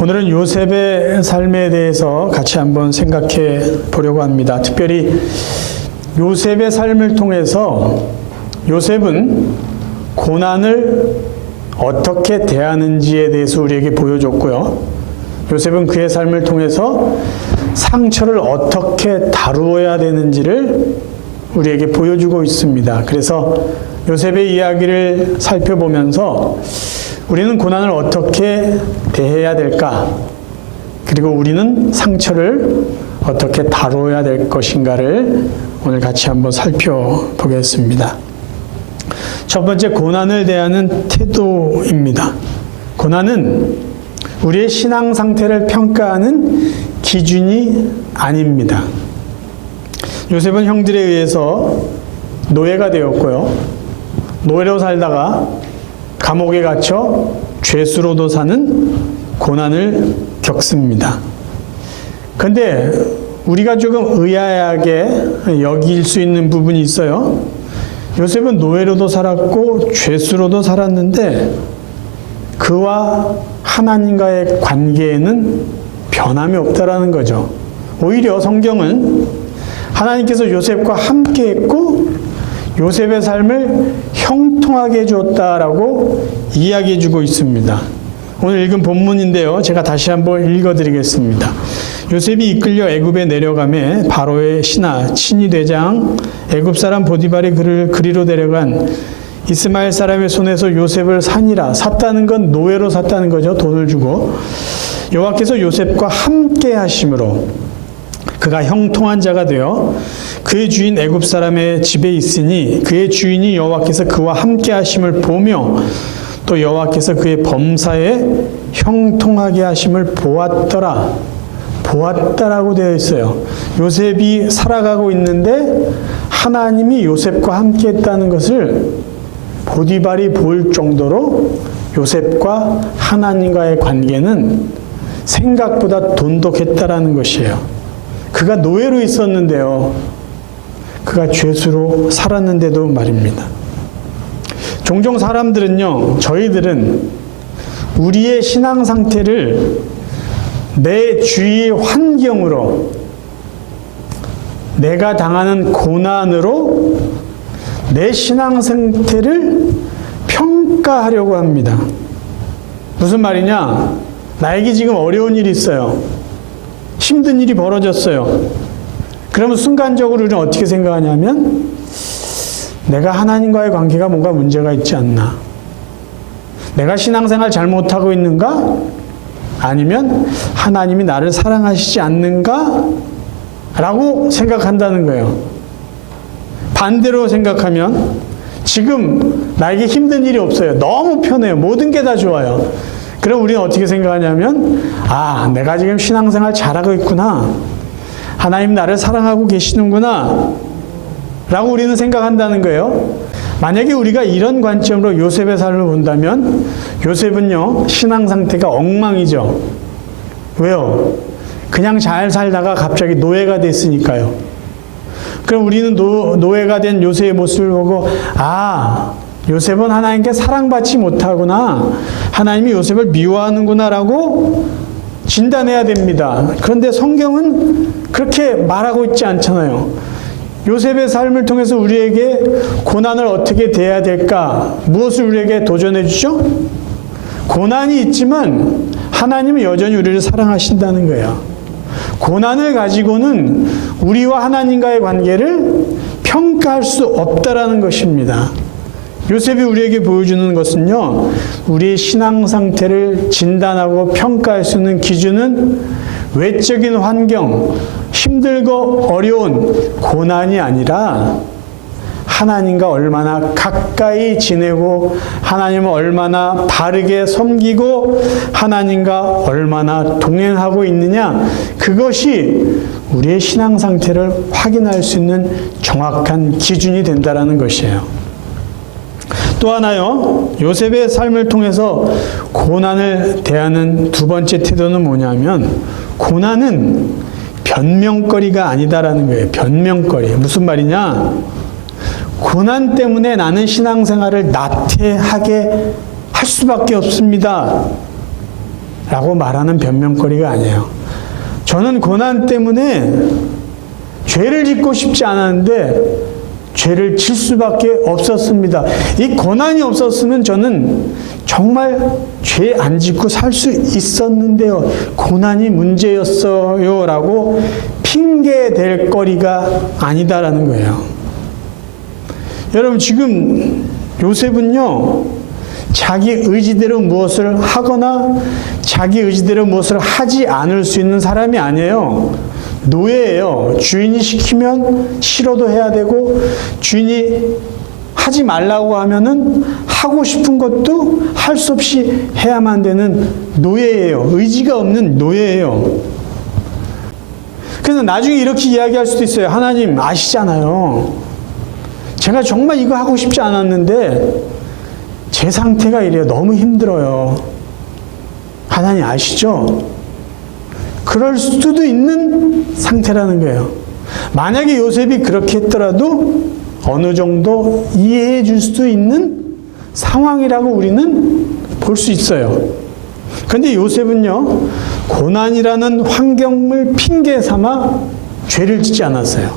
오늘은 요셉의 삶에 대해서 같이 한번 생각해 보려고 합니다. 특별히 요셉의 삶을 통해서 요셉은 고난을 어떻게 대하는지에 대해서 우리에게 보여줬고요. 요셉은 그의 삶을 통해서 상처를 어떻게 다루어야 되는지를 우리에게 보여주고 있습니다. 그래서 요셉의 이야기를 살펴보면서 우리는 고난을 어떻게 대해야 될까? 그리고 우리는 상처를 어떻게 다루어야 될 것인가를 오늘 같이 한번 살펴보겠습니다. 첫 번째, 고난을 대하는 태도입니다. 고난은 우리의 신앙 상태를 평가하는 기준이 아닙니다. 요셉은 형들에 의해서 노예가 되었고요. 노예로 살다가 감옥에 갇혀 죄수로도 사는 고난을 겪습니다. 그런데 우리가 조금 의아하게 여길 수 있는 부분이 있어요. 요셉은 노예로도 살았고 죄수로도 살았는데 그와 하나님과의 관계에는 변함이 없다라는 거죠. 오히려 성경은 하나님께서 요셉과 함께 했고 요셉의 삶을 형통하게 해주었다라고 이야기해 주고 있습니다. 오늘 읽은 본문인데요. 제가 다시 한번 읽어드리겠습니다. 요셉이 이끌려 애굽에 내려가매 바로의 신하 친위 대장 애굽 사람 보디발이 그를 그리로 데려간 이스마엘 사람의 손에서 요셉을 사니라. 샀다는 건 노예로 샀다는 거죠. 돈을 주고. 여호와께서 요셉과 함께 하심으로 그가 형통한 자가 되어 그의 주인 애굽 사람의 집에 있으니 그의 주인이 여호와께서 그와 함께 하심을 보며 또 여호와께서 그의 범사에 형통하게 하심을 보았더라. 보았다라고 되어 있어요. 요셉이 살아가고 있는데 하나님이 요셉과 함께 했다는 것을 보디발이 볼 정도로 요셉과 하나님과의 관계는 생각보다 돈독했다라는 것이에요. 그가 노예로 있었는데요. 그가 죄수로 살았는데도 말입니다. 종종 사람들은요, 저희들은 우리의 신앙 상태를 내 주위의 환경으로, 내가 당하는 고난으로 내 신앙 상태를 평가하려고 합니다. 무슨 말이냐? 나에게 지금 어려운 일이 있어요. 힘든 일이 벌어졌어요. 그러면 순간적으로 우리는 어떻게 생각하냐면 내가 하나님과의 관계가 뭔가 문제가 있지 않나? 내가 신앙생활 잘못하고 있는가? 아니면 하나님이 나를 사랑하시지 않는가? 라고 생각한다는 거예요. 반대로 생각하면 지금 나에게 힘든 일이 없어요. 너무 편해요. 모든 게 다 좋아요. 그럼 우리는 어떻게 생각하냐면 내가 지금 신앙생활 잘하고 있구나. 하나님 나를 사랑하고 계시는구나 라고 우리는 생각한다는 거예요. 만약에 우리가 이런 관점으로 요셉의 삶을 본다면 요셉은요, 신앙 상태가 엉망이죠. 왜요? 그냥 잘 살다가 갑자기 노예가 됐으니까요. 그럼 우리는 노예가 된 요셉의 모습을 보고 요셉은 하나님께 사랑받지 못하구나. 하나님이 요셉을 미워하는구나 라고 진단해야 됩니다. 그런데 성경은 그렇게 말하고 있지 않잖아요. 요셉의 삶을 통해서 우리에게 고난을 어떻게 대해야 될까? 무엇을 우리에게 도전해 주죠? 고난이 있지만 하나님은 여전히 우리를 사랑하신다는 거예요. 고난을 가지고는 우리와 하나님과의 관계를 평가할 수 없다라는 것입니다. 요셉이 우리에게 보여주는 것은요, 우리의 신앙 상태를 진단하고 평가할 수 있는 기준은 외적인 환경, 힘들고 어려운 고난이 아니라 하나님과 얼마나 가까이 지내고 하나님을 얼마나 바르게 섬기고 하나님과 얼마나 동행하고 있느냐, 그것이 우리의 신앙 상태를 확인할 수 있는 정확한 기준이 된다는 것이에요. 또 하나요, 요셉의 삶을 통해서 고난을 대하는 두 번째 태도는 뭐냐면 고난은 변명거리가 아니다라는 거예요. 변명거리. 무슨 말이냐? 고난 때문에 나는 신앙생활을 나태하게 할 수밖에 없습니다. 라고 말하는 변명거리가 아니에요. 저는 고난 때문에 죄를 짓고 싶지 않았는데 죄를 질 수밖에 없었습니다. 이 고난이 없었으면 저는 정말 죄 안 짓고 살 수 있었는데요. 고난이 문제였어요. 라고 핑계댈 거리가 아니다라는 거예요. 여러분, 지금 요셉은요, 자기 의지대로 무엇을 하거나 자기 의지대로 무엇을 하지 않을 수 있는 사람이 아니에요. 노예예요. 주인이 시키면 싫어도 해야 되고, 주인이 하지 말라고 하면은 하고 싶은 것도 할 수 없이 해야만 되는 노예예요. 의지가 없는 노예예요. 그래서 나중에 이렇게 이야기할 수도 있어요. 하나님 아시잖아요. 제가 정말 이거 하고 싶지 않았는데 제 상태가 이래요. 너무 힘들어요. 하나님 아시죠? 그럴 수도 있는 상태라는 거예요. 만약에 요셉이 그렇게 했더라도 어느 정도 이해해 줄 수도 있는 상황이라고 우리는 볼 수 있어요. 그런데 요셉은요, 고난이라는 환경을 핑계 삼아 죄를 짓지 않았어요.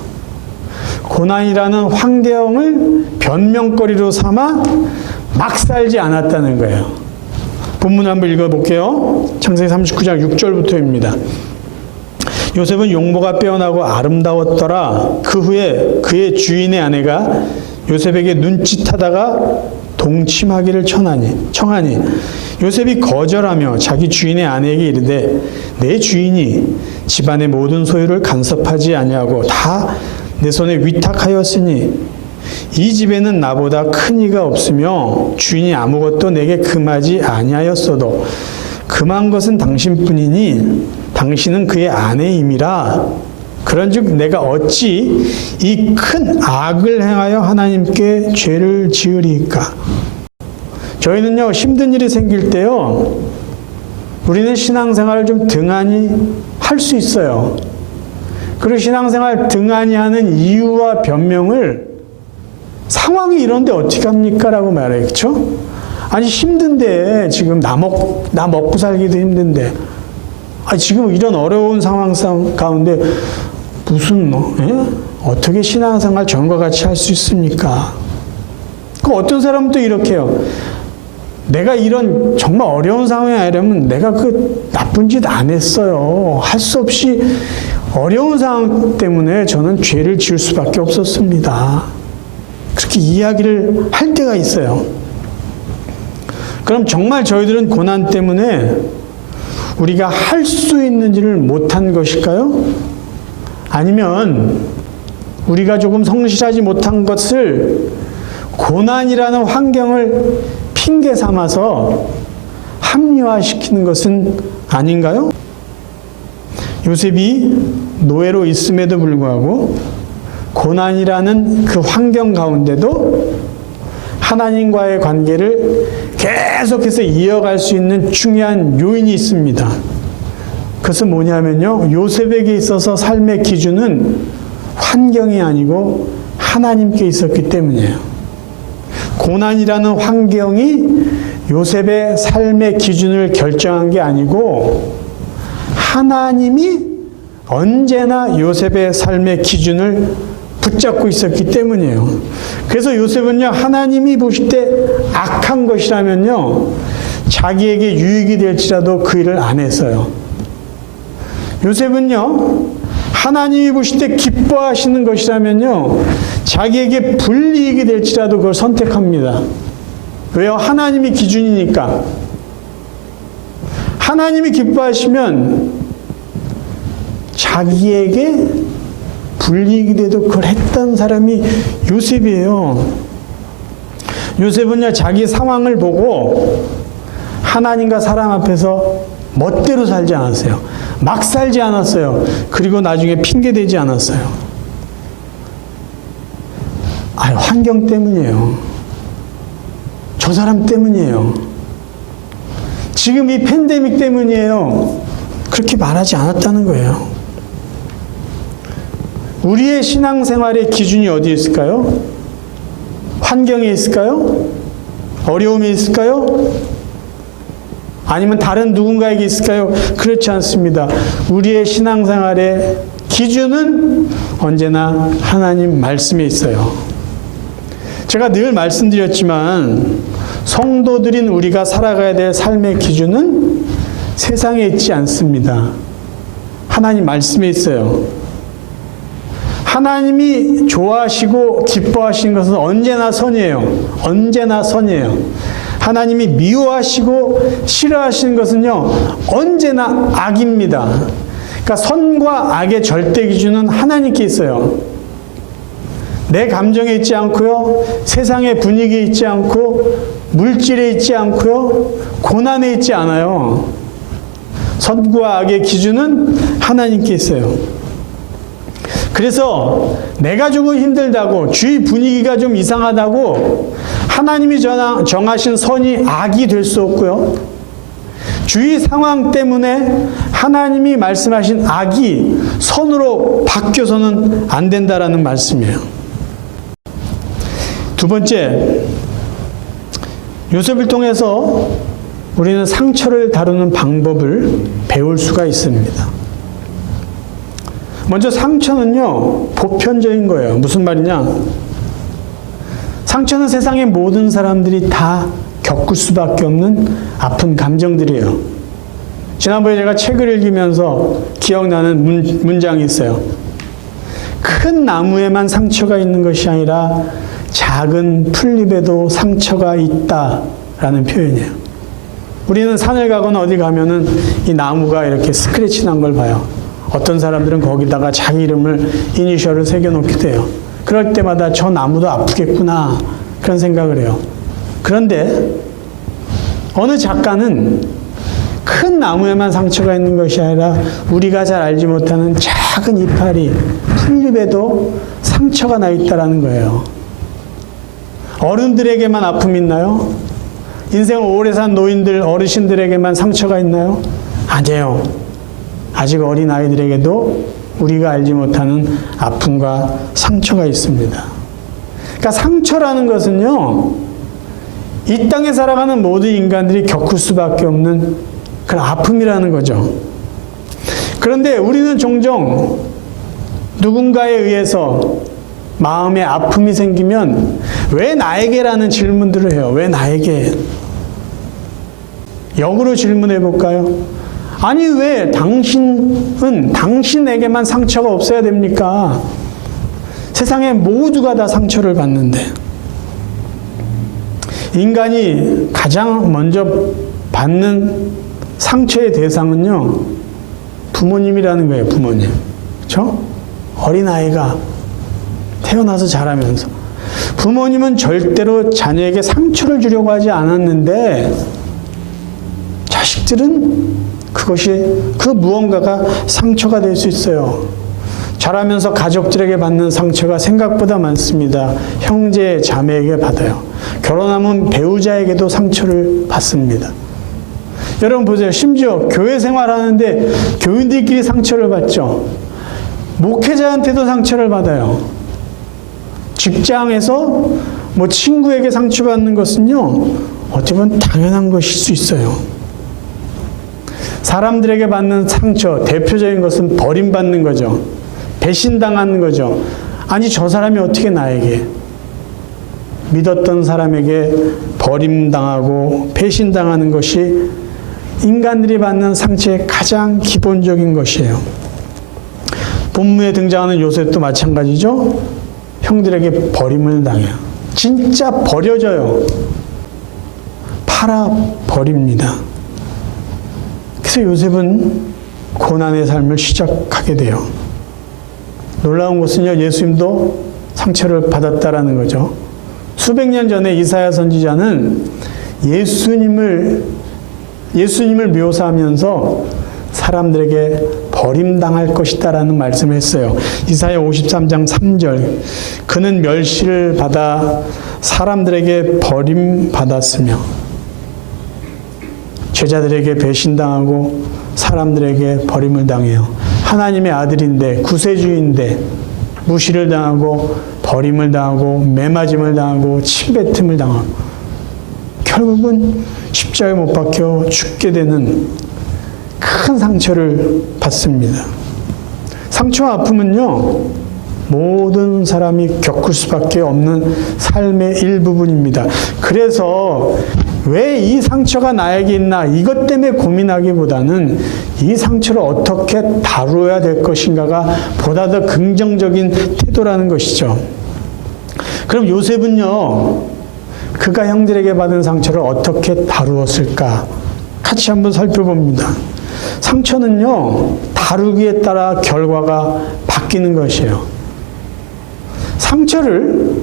고난이라는 환경을 변명거리로 삼아 막 살지 않았다는 거예요. 본문 한번 읽어볼게요. 창세기 39장 6절부터입니다. 요셉은 용모가 빼어나고 아름다웠더라. 그 후에 그의 주인의 아내가 요셉에게 눈짓하다가 동침하기를 청하니 요셉이 거절하며 자기 주인의 아내에게 이르되 내 주인이 집안의 모든 소유를 간섭하지 아니하고 다 내 손에 위탁하였으니 이 집에는 나보다 큰 이가 없으며 주인이 아무것도 내게 금하지 아니하였어도 금한 것은 당신뿐이니 당신은 그의 아내임이라. 그런즉 내가 어찌 이 큰 악을 행하여 하나님께 죄를 지으리까. 저희는요, 힘든 일이 생길 때요, 우리는 신앙생활을 좀 등한히 할 수 있어요. 그리고 신앙생활 등한히 하는 이유와 변명을 상황이 이런데 어떻게 합니까? 라고 말해요. 그렇죠? 아니 힘든데 지금 나 먹고 살기도 힘든데 지금 이런 어려운 상황 가운데 무슨 어떻게 신앙생활 전과 같이 할 수 있습니까? 그 어떤 사람은 또 이렇게 해요. 내가 이런 정말 어려운 상황이 아니라면 내가 그 나쁜 짓 안 했어요. 할 수 없이 어려운 상황 때문에 저는 죄를 지을 수밖에 없었습니다. 그렇게 이야기를 할 때가 있어요. 그럼 정말 저희들은 고난 때문에 우리가 할 수 있는 일을 못한 것일까요? 아니면 우리가 조금 성실하지 못한 것을 고난이라는 환경을 핑계 삼아서 합리화시키는 것은 아닌가요? 요셉이 노예로 있음에도 불구하고 고난이라는 그 환경 가운데도 하나님과의 관계를 계속해서 이어갈 수 있는 중요한 요인이 있습니다. 그것은 뭐냐면요, 요셉에게 있어서 삶의 기준은 환경이 아니고 하나님께 있었기 때문이에요. 고난이라는 환경이 요셉의 삶의 기준을 결정한 게 아니고 하나님이 언제나 요셉의 삶의 기준을 붙잡고 있었기 때문이에요. 그래서 요셉은요, 하나님이 보실 때 악한 것이라면요, 자기에게 유익이 될지라도 그 일을 안 했어요. 요셉은요, 하나님이 보실 때 기뻐하시는 것이라면요, 자기에게 불이익이 될지라도 그걸 선택합니다. 왜요? 하나님이 기준이니까. 하나님이 기뻐하시면 자기에게 불이익이 돼도 그걸 했던 사람이 요셉이에요. 요셉은요, 자기 상황을 보고 하나님과 사람 앞에서 멋대로 살지 않았어요. 막 살지 않았어요. 그리고 나중에 핑계대지 않았어요. 환경 때문이에요. 저 사람 때문이에요. 지금 이 팬데믹 때문이에요. 그렇게 말하지 않았다는 거예요. 우리의 신앙생활의 기준이 어디에 있을까요? 환경에 있을까요? 어려움에 있을까요? 아니면 다른 누군가에게 있을까요? 그렇지 않습니다. 우리의 신앙생활의 기준은 언제나 하나님 말씀에 있어요. 제가 늘 말씀드렸지만 성도들인 우리가 살아가야 될 삶의 기준은 세상에 있지 않습니다. 하나님 말씀에 있어요. 하나님이 좋아하시고 기뻐하시는 것은 언제나 선이에요. 언제나 선이에요. 하나님이 미워하시고 싫어하시는 것은요, 언제나 악입니다. 그러니까 선과 악의 절대 기준은 하나님께 있어요. 내 감정에 있지 않고요, 세상의 분위기에 있지 않고, 물질에 있지 않고요, 고난에 있지 않아요. 선과 악의 기준은 하나님께 있어요. 그래서 내가 조금 힘들다고, 주위 분위기가 좀 이상하다고 하나님이 정하신 선이 악이 될 수 없고요, 주위 상황 때문에 하나님이 말씀하신 악이 선으로 바뀌어서는 안 된다라는 말씀이에요. 두 번째, 요셉을 통해서 우리는 상처를 다루는 방법을 배울 수가 있습니다. 먼저 상처는요, 보편적인 거예요. 무슨 말이냐? 상처는 세상의 모든 사람들이 다 겪을 수밖에 없는 아픈 감정들이에요. 지난번에 제가 책을 읽으면서 기억나는 문장이 있어요. 큰 나무에만 상처가 있는 것이 아니라 작은 풀잎에도 상처가 있다라는 표현이에요. 우리는 산을 가거나 어디 가면은 이 나무가 이렇게 스크래치 난 걸 봐요. 어떤 사람들은 거기다가 자기 이름을, 이니셜을 새겨놓기도 해요. 그럴 때마다 저 나무도 아프겠구나, 그런 생각을 해요. 그런데 어느 작가는 큰 나무에만 상처가 있는 것이 아니라 우리가 잘 알지 못하는 작은 이파리, 풀잎에도 상처가 나 있다는 거예요. 어른들에게만 아픔이 있나요? 인생을 오래 산 노인들, 어르신들에게만 상처가 있나요? 아니에요. 아직 어린 아이들에게도 우리가 알지 못하는 아픔과 상처가 있습니다. 그러니까 상처라는 것은요, 이 땅에 살아가는 모든 인간들이 겪을 수밖에 없는 그런 아픔이라는 거죠. 그런데 우리는 종종 누군가에 의해서 마음에 아픔이 생기면 왜 나에게라는 질문들을 해요. 왜 나에게? 역으로 질문해 볼까요? 아니, 왜 당신은 당신에게만 상처가 없어야 됩니까? 세상에 모두가 다 상처를 받는데. 인간이 가장 먼저 받는 상처의 대상은요, 부모님이라는 거예요. 부모님. 그렇죠? 어린아이가 태어나서 자라면서 부모님은 절대로 자녀에게 상처를 주려고 하지 않았는데 자식들은 그 무언가가 상처가 될 수 있어요. 자라면서 가족들에게 받는 상처가 생각보다 많습니다. 형제, 자매에게 받아요. 결혼하면 배우자에게도 상처를 받습니다. 여러분 보세요. 심지어 교회 생활하는데 교인들끼리 상처를 받죠. 목회자한테도 상처를 받아요. 직장에서 친구에게 상처받는 것은요, 어떻게 보면 당연한 것일 수 있어요. 사람들에게 받는 상처, 대표적인 것은 버림받는 거죠. 배신당하는 거죠. 아니, 저 사람이 어떻게 나에게, 믿었던 사람에게 버림당하고 배신당하는 것이 인간들이 받는 상처의 가장 기본적인 것이에요. 본문에 등장하는 요셉도 마찬가지죠. 형들에게 버림을 당해요. 진짜 버려져요. 팔아버립니다. 그래서 요셉은 고난의 삶을 시작하게 돼요. 놀라운 것은요, 예수님도 상처를 받았다라는 거죠. 수백 년 전에 이사야 선지자는 예수님을 묘사하면서 사람들에게 버림당할 것이다라는 말씀을 했어요. 이사야 53장 3절. 그는 멸시를 받아 사람들에게 버림받았으며 제자들에게 배신당하고 사람들에게 버림을 당해요. 하나님의 아들인데, 구세주인데 무시를 당하고 버림을 당하고 매맞음을 당하고 침뱉음을 당하고 결국은 십자가에 못 박혀 죽게 되는 큰 상처를 받습니다. 상처와 아픔은요, 모든 사람이 겪을 수밖에 없는 삶의 일부분입니다. 그래서 왜 이 상처가 나에게 있나 이것 때문에 고민하기보다는 이 상처를 어떻게 다루어야 될 것인가가 보다 더 긍정적인 태도라는 것이죠. 그럼 요셉은요, 그가 형들에게 받은 상처를 어떻게 다루었을까? 같이 한번 살펴봅니다. 상처는요, 다루기에 따라 결과가 바뀌는 것이에요. 상처를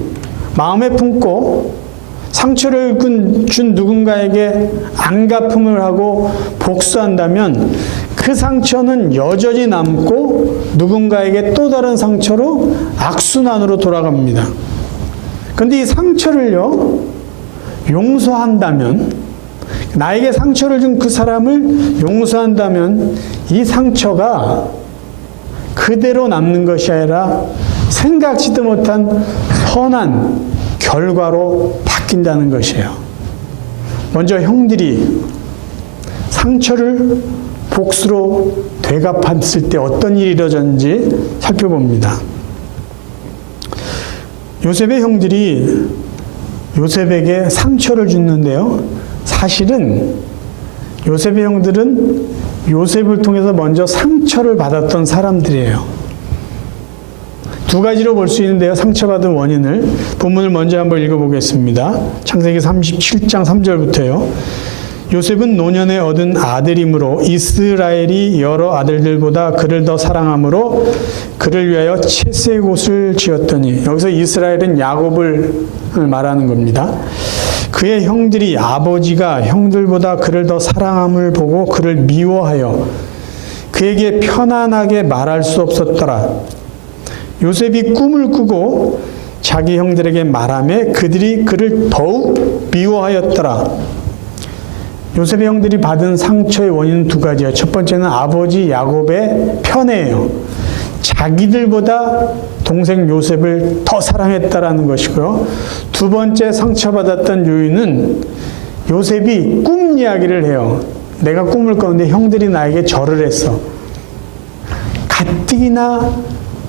마음에 품고 상처를 준 누군가에게 안갚음을 하고 복수한다면 그 상처는 여전히 남고 누군가에게 또 다른 상처로 악순환으로 돌아갑니다. 그런데 이 상처를요, 용서한다면, 나에게 상처를 준 그 사람을 용서한다면 이 상처가 그대로 남는 것이 아니라 생각지도 못한 선한 결과로 바뀐다는 것이에요. 먼저 형들이 상처를 복수로 되갚았을 때 어떤 일이 이루어졌는지 살펴봅니다. 요셉의 형들이 요셉에게 상처를 줬는데요. 사실은 요셉의 형들은 요셉을 통해서 먼저 상처를 받았던 사람들이에요. 두 가지로 볼 수 있는데요. 상처받은 원인을, 본문을 먼저 한번 읽어보겠습니다. 창세기 37장 3절부터요. 요셉은 노년에 얻은 아들이므로 이스라엘이 여러 아들들보다 그를 더 사랑하므로 그를 위하여 셋의 곳을 지었더니, 여기서 이스라엘은 야곱을 말하는 겁니다. 그의 형들이 아버지가 형들보다 그를 더 사랑함을 보고 그를 미워하여 그에게 편안하게 말할 수 없었더라. 요셉이 꿈을 꾸고 자기 형들에게 말하며 그들이 그를 더욱 미워하였더라. 요셉의 형들이 받은 상처의 원인은 두 가지예요. 첫 번째는 아버지 야곱의 편애예요. 자기들보다 동생 요셉을 더 사랑했다라는 것이고요. 두 번째 상처받았던 요인은 요셉이 꿈 이야기를 해요. 내가 꿈을 꿨는데 형들이 나에게 절을 했어. 가뜩이나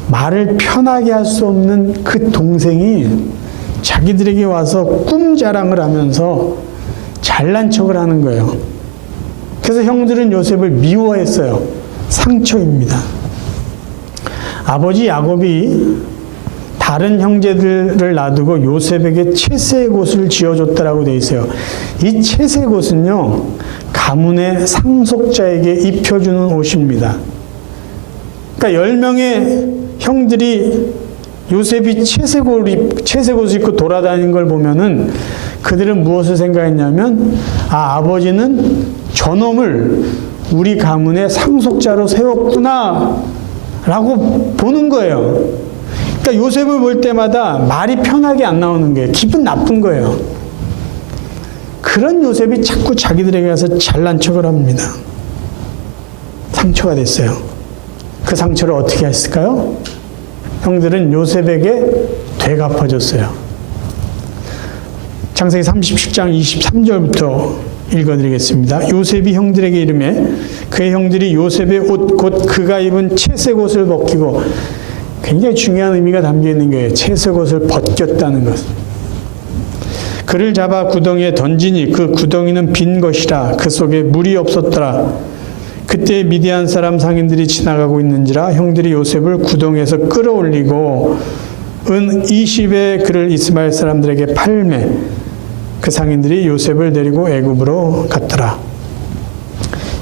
말을 편하게 할 수 없는 그 동생이 자기들에게 와서 꿈 자랑을 하면서 잘난 척을 하는 거예요. 그래서 형들은 요셉을 미워했어요. 상처입니다. 아버지 야곱이 다른 형제들을 놔두고 요셉에게 채세의 곳을 지어줬다라고 되어 있어요. 이 채세의 곳은요, 가문의 상속자에게 입혀주는 옷입니다. 그러니까 10명의 형들이 요셉이 채색옷을 입고 돌아다니는 걸 보면은 그들은 무엇을 생각했냐면, 아버지는 저놈을 우리 가문의 상속자로 세웠구나 라고 보는 거예요. 그러니까 요셉을 볼 때마다 말이 편하게 안 나오는 거예요. 기분 나쁜 거예요. 그런 요셉이 자꾸 자기들에게 가서 잘난 척을 합니다. 상처가 됐어요. 그 상처를 어떻게 했을까요? 형들은 요셉에게 되갚아줬어요. 창세기 37장 23절부터 읽어드리겠습니다. 요셉이 형들에게 이르매 그의 형들이 요셉의 옷 곧 그가 입은 채색 옷을 벗기고, 굉장히 중요한 의미가 담겨 있는 거예요. 채색 옷을 벗겼다는 것. 그를 잡아 구덩이에 던지니 그 구덩이는 빈 것이라 그 속에 물이 없었더라. 그때 미디안 사람 상인들이 지나가고 있는지라 형들이 요셉을 구덩이에서 끌어올리고 은 20에 그를 이스마엘 사람들에게 팔매 그 상인들이 요셉을 데리고 애굽으로 갔더라.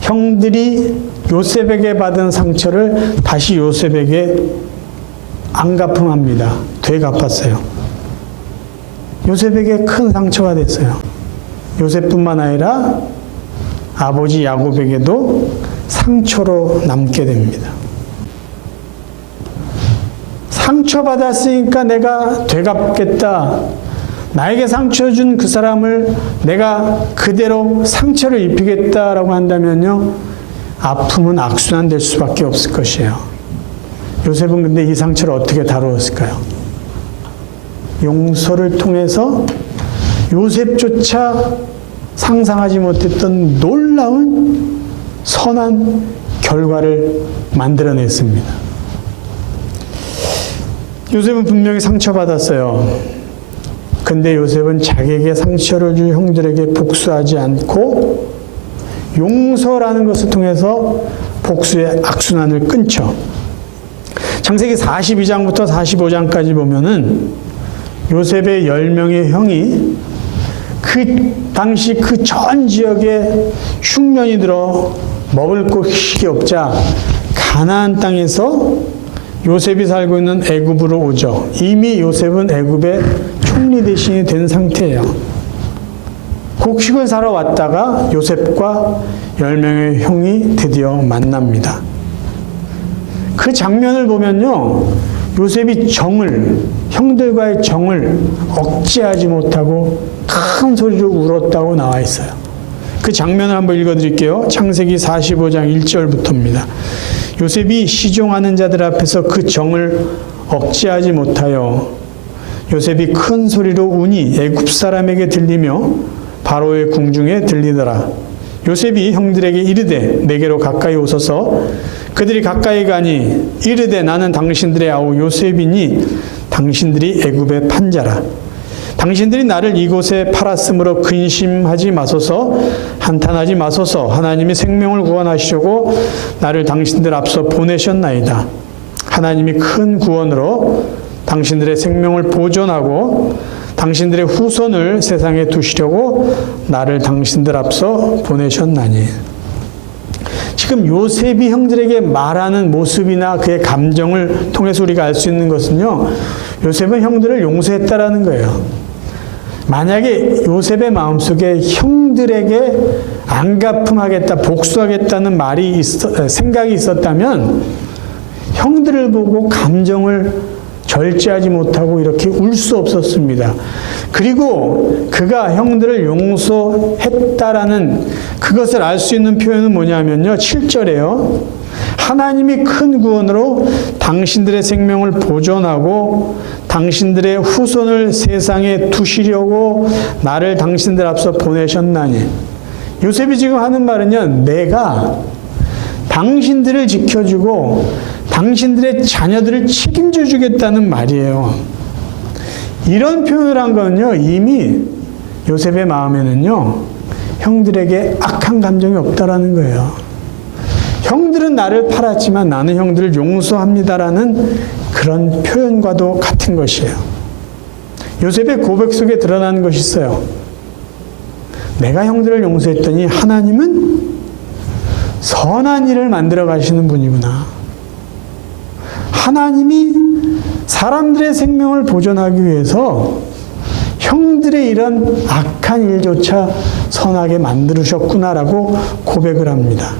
형들이 요셉에게 받은 상처를 다시 요셉에게 안갚음합니다. 되갚았어요. 요셉에게 큰 상처가 됐어요. 요셉뿐만 아니라 아버지 야곱에게도 상처로 남게 됩니다. 상처받았으니까 내가 되갚겠다. 나에게 상처 준 그 사람을 내가 그대로 상처를 입히겠다라고 한다면요, 아픔은 악순환될 수밖에 없을 것이에요. 요셉은 근데 이 상처를 어떻게 다루었을까요? 용서를 통해서 요셉조차 상상하지 못했던 놀라운 선한 결과를 만들어냈습니다. 요셉은 분명히 상처받았어요. 근데 요셉은 자기에게 상처를 준 형들에게 복수하지 않고 용서라는 것을 통해서 복수의 악순환을 끊죠. 창세기 42장부터 45장까지 보면은 요셉의 10명의 형이 그 당시 그 전 지역에 흉년이 들어 먹을 것이 없자 가나안 땅에서 요셉이 살고 있는 애굽으로 오죠. 이미 요셉은 애굽의 총리 대신이 된 상태예요. 곡식을 사러 왔다가 요셉과 10명의 형이 드디어 만납니다. 그 장면을 보면요, 요셉이 형들과의 정을 억제하지 못하고 큰 소리로 울었다고 나와 있어요. 그 장면을 한번 읽어드릴게요. 창세기 45장 1절부터입니다. 요셉이 시종하는 자들 앞에서 그 정을 억제하지 못하여 요셉이 큰 소리로 우니 애굽 사람에게 들리며 바로의 궁중에 들리더라. 요셉이 형들에게 이르되 내게로 가까이 오소서. 그들이 가까이 가니 이르되 나는 당신들의 아우 요셉이니 당신들이 애굽의 판자라. 당신들이 나를 이곳에 팔았으므로 근심하지 마소서, 한탄하지 마소서. 하나님이 생명을 구원하시려고 나를 당신들 앞서 보내셨나이다. 하나님이 큰 구원으로 당신들의 생명을 보존하고 당신들의 후손을 세상에 두시려고 나를 당신들 앞서 보내셨나니. 지금 요셉이 형들에게 말하는 모습이나 그의 감정을 통해서 우리가 알 수 있는 것은요, 요셉은 형들을 용서했다라는 거예요. 만약에 요셉의 마음속에 형들에게 안갚음하겠다, 복수하겠다는 생각이 있었다면 형들을 보고 감정을 절제하지 못하고 이렇게 울 수 없었습니다. 그리고 그가 형들을 용서했다라는 그것을 알 수 있는 표현은 뭐냐면요, 7절에요. 하나님이 큰 구원으로 당신들의 생명을 보존하고 당신들의 후손을 세상에 두시려고 나를 당신들 앞서 보내셨나니. 요셉이 지금 하는 말은요, 내가 당신들을 지켜주고 당신들의 자녀들을 책임져 주겠다는 말이에요. 이런 표현을 한 거는요, 이미 요셉의 마음에는요, 형들에게 악한 감정이 없다라는 거예요. 형들은 나를 팔았지만 나는 형들을 용서합니다라는 그런 표현과도 같은 것이에요. 요셉의 고백 속에 드러나는 것이 있어요. 내가 형들을 용서했더니 하나님은 선한 일을 만들어 가시는 분이구나. 하나님이 사람들의 생명을 보존하기 위해서 형들의 이런 악한 일조차 선하게 만들으셨구나라고 고백을 합니다.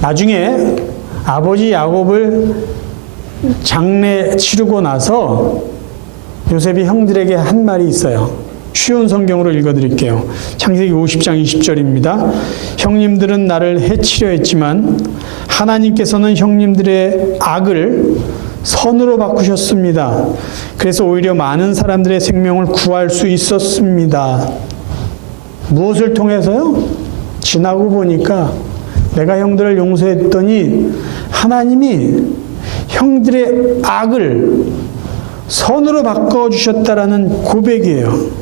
나중에 아버지 야곱을 장례 치르고 나서 요셉이 형들에게 한 말이 있어요. 쉬운 성경으로 읽어드릴게요. 창세기 50장 20절입니다. 형님들은 나를 해치려 했지만 하나님께서는 형님들의 악을 선으로 바꾸셨습니다. 그래서 오히려 많은 사람들의 생명을 구할 수 있었습니다. 무엇을 통해서요? 지나고 보니까 내가 형들을 용서했더니 하나님이 형들의 악을 선으로 바꿔주셨다라는 고백이에요.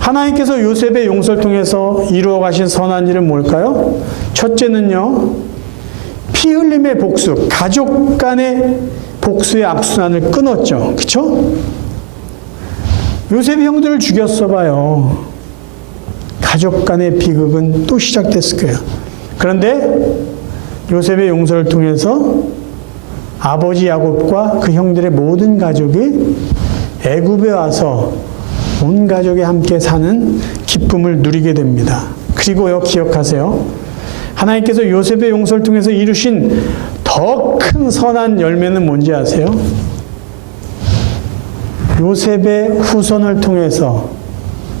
하나님께서 요셉의 용서를 통해서 이루어 가신 선한 일은 뭘까요? 첫째는요, 피 흘림의 복수, 가족 간의 복수의 악순환을 끊었죠. 그렇죠? 요셉이 형들을 죽였어 봐요. 가족 간의 비극은 또 시작됐을 거예요. 그런데 요셉의 용서를 통해서 아버지 야곱과 그 형들의 모든 가족이 애굽에 와서 온 가족이 함께 사는 기쁨을 누리게 됩니다. 그리고요, 기억하세요. 하나님께서 요셉의 용서를 통해서 이루신 더 큰 선한 열매는 뭔지 아세요? 요셉의 후손을 통해서,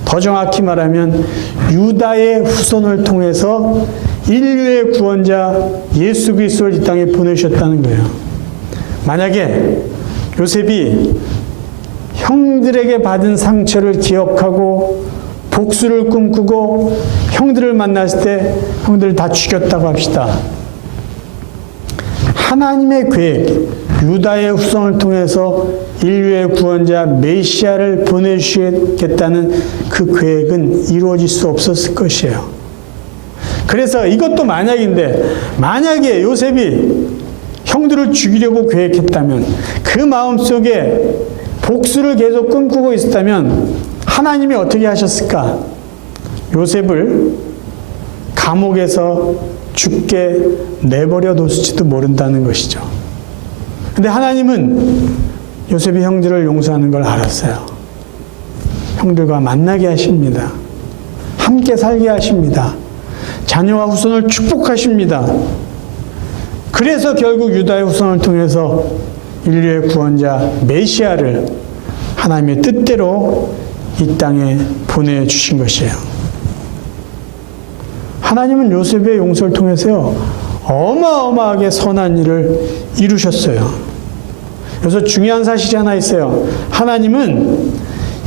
더 정확히 말하면 유다의 후손을 통해서 인류의 구원자 예수 그리스도를 이 땅에 보내셨다는 거예요. 만약에 요셉이 형들에게 받은 상처를 기억하고 복수를 꿈꾸고 형들을 만났을 때 형들을 다 죽였다고 합시다. 하나님의 계획, 유다의 후손을 통해서 인류의 구원자 메시아를 보내주시겠다는 그 계획은 이루어질 수 없었을 것이에요. 그래서 이것도 만약인데, 만약에 요셉이 형들을 죽이려고 계획했다면, 그 마음속에 복수를 계속 꿈꾸고 있었다면 하나님이 어떻게 하셨을까? 요셉을 감옥에서 죽게 내버려 뒀을지도 모른다는 것이죠. 근데 하나님은 요셉이 형들을 용서하는 걸 알았어요. 형들과 만나게 하십니다. 함께 살게 하십니다. 자녀와 후손을 축복하십니다. 그래서 결국 유다의 후손을 통해서 인류의 구원자 메시아를 하나님의 뜻대로 이 땅에 보내주신 것이에요. 하나님은 요셉의 용서를 통해서요, 어마어마하게 선한 일을 이루셨어요. 그래서 중요한 사실이 하나 있어요. 하나님은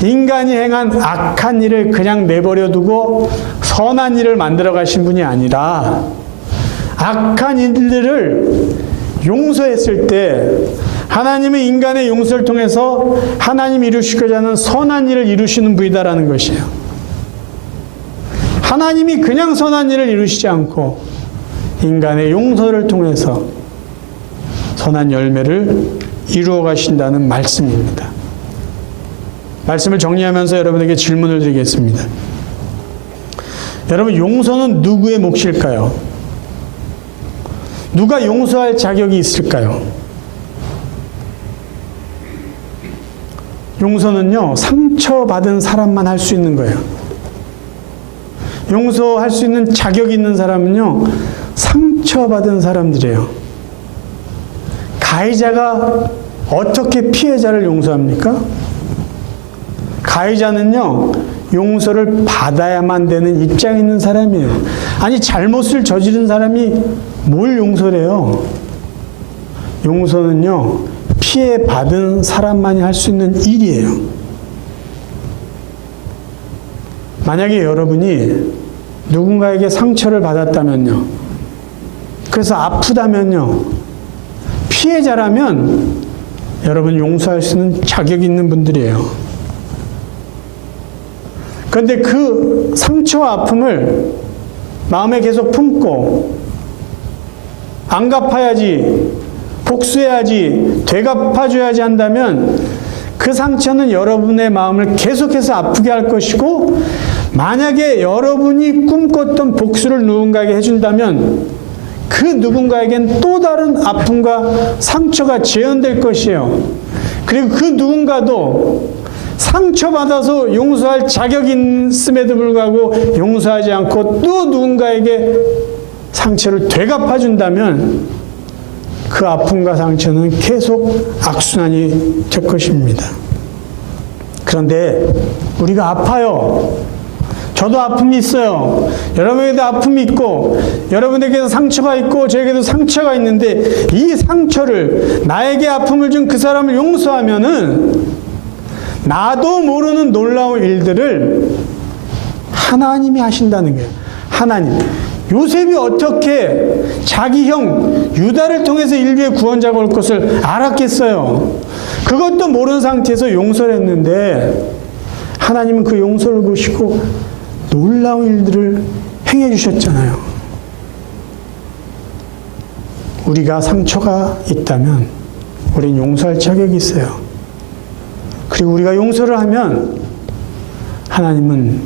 인간이 행한 악한 일을 그냥 내버려 두고 선한 일을 만들어 가신 분이 아니라, 악한 일들을 용서했을 때 하나님은 인간의 용서를 통해서 하나님이 이루시고자 하는 선한 일을 이루시는 분이다라는 것이에요. 하나님이 그냥 선한 일을 이루시지 않고 인간의 용서를 통해서 선한 열매를 이루어 가신다는 말씀입니다. 말씀을 정리하면서 여러분에게 질문을 드리겠습니다. 여러분, 용서는 누구의 몫일까요? 누가 용서할 자격이 있을까요? 용서는요, 상처받은 사람만 할 수 있는 거예요. 용서할 수 있는 자격이 있는 사람은요, 상처받은 사람들이에요. 가해자가 어떻게 피해자를 용서합니까? 가해자는요, 용서를 받아야만 되는 입장에 있는 사람이에요. 아니, 잘못을 저지른 사람이 뭘 용서를 해요? 용서는요, 피해받은 사람만이 할 수 있는 일이에요. 만약에 여러분이 누군가에게 상처를 받았다면요, 그래서 아프다면요, 피해자라면 여러분 용서할 수 있는 자격이 있는 분들이에요. 그런데 그 상처와 아픔을 마음에 계속 품고 안 갚아야지, 복수해야지, 되갚아줘야지 한다면 그 상처는 여러분의 마음을 계속해서 아프게 할 것이고, 만약에 여러분이 꿈꿨던 복수를 누군가에게 해준다면 그 누군가에겐 또 다른 아픔과 상처가 재현될 것이에요. 그리고 그 누군가도 상처받아서 용서할 자격이 있음에도 불구하고 용서하지 않고 또 누군가에게 상처를 되갚아준다면 그 아픔과 상처는 계속 악순환이 될 것입니다. 그런데 우리가 아파요. 저도 아픔이 있어요. 여러분에게도 아픔이 있고, 여러분에게도 상처가 있고, 저에게도 상처가 있는데, 이 상처를, 나에게 아픔을 준 그 사람을 용서하면은 나도 모르는 놀라운 일들을 하나님이 하신다는 거예요. 하나님. 요셉이 어떻게 자기 형 유다를 통해서 인류의 구원자가 올 것을 알았겠어요? 그것도 모르는 상태에서 용서를 했는데 하나님은 그 용서를 보시고 놀라운 일들을 행해 주셨잖아요. 우리가 상처가 있다면 우린 용서할 자격이 있어요. 그리고 우리가 용서를 하면 하나님은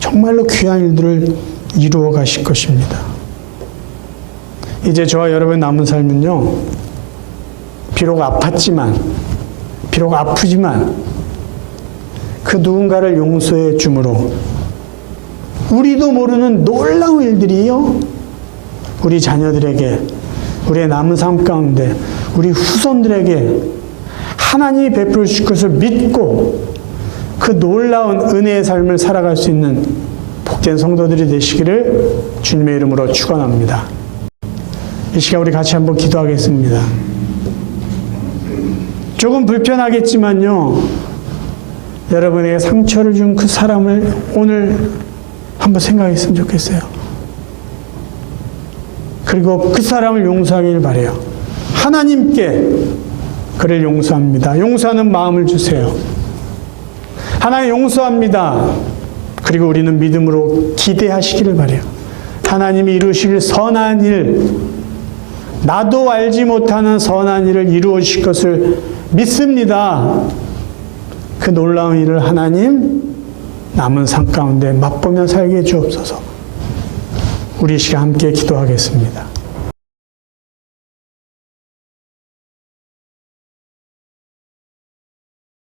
정말로 귀한 일들을 이루어 가실 것입니다. 이제 저와 여러분의 남은 삶은요, 비록 아팠지만, 비록 아프지만 그 누군가를 용서해 줌으로 우리도 모르는 놀라운 일들이요, 우리 자녀들에게, 우리의 남은 삶 가운데 우리 후손들에게 하나님이 베풀어 주실 것을 믿고 그 놀라운 은혜의 삶을 살아갈 수 있는 복된 성도들이 되시기를 주님의 이름으로 축원합니다. 이 시간 우리 같이 한번 기도하겠습니다. 조금 불편하겠지만요, 여러분에게 상처를 준 그 사람을 오늘 한번 생각했으면 좋겠어요. 그리고 그 사람을 용서하길 바라요. 하나님께 그를 용서합니다. 용서하는 마음을 주세요. 하나님 용서합니다. 그리고 우리는 믿음으로 기대하시기를 바라요. 하나님이 이루실 선한 일, 나도 알지 못하는 선한 일을 이루어 주실 것을 믿습니다. 그 놀라운 일을 하나님 남은 삶 가운데 맛보며 살게 해 주옵소서. 우리 시간 함께 기도하겠습니다.